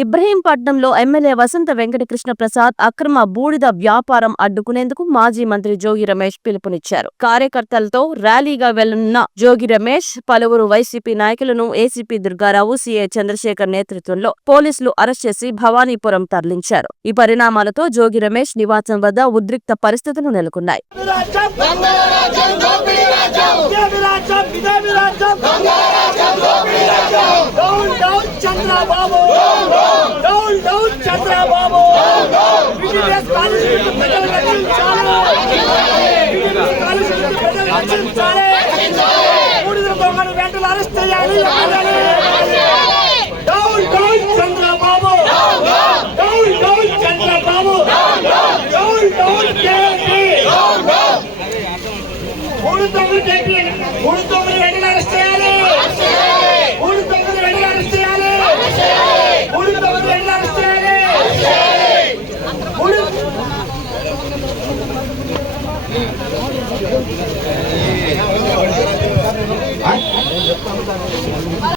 ఇబ్రహీంపట్నంలో MLA వసంత వెంకటకృష్ణ ప్రసాద్ అక్రమ బూడిద వ్యాపారం అడ్డుకునేందుకు మాజీ మంత్రి జోగి రమేష్ పిలుపునిచ్చారు. కార్యకర్తలతో ర్యాలీగా వెళ్లనున్న జోగి రమేష్ పలువురు వైసీపీ నాయకులను ఏసీపీ దుర్గారావు, సీఐ చంద్రశేఖర్ నేతృత్వంలో పోలీసులు అరెస్ట్ చేసి భవానీపురం తరలించారు. ఈ పరిణామాలతో జోగి రమేష్ నివాసం వద్ద ఉద్రిక్త పరిస్థితులు నెలకొన్నాయి. Chandrababu down down Chandrababu business కాలేజీకి ప్రజలు రక్షించాలి మూడు దొంగలు వెంటనే అరెస్ట్ చేయాలి down down Chandrababu down down Chandrababu down down KP మూడు దొంగలు వెంటనే అరెస్ట్ చేయాలి మూడు దొంగలు వెంటనే అరెస్ట్ చేయాలి మూడు దొంగలు వెంటనే అరెస్ట్ చేయాలి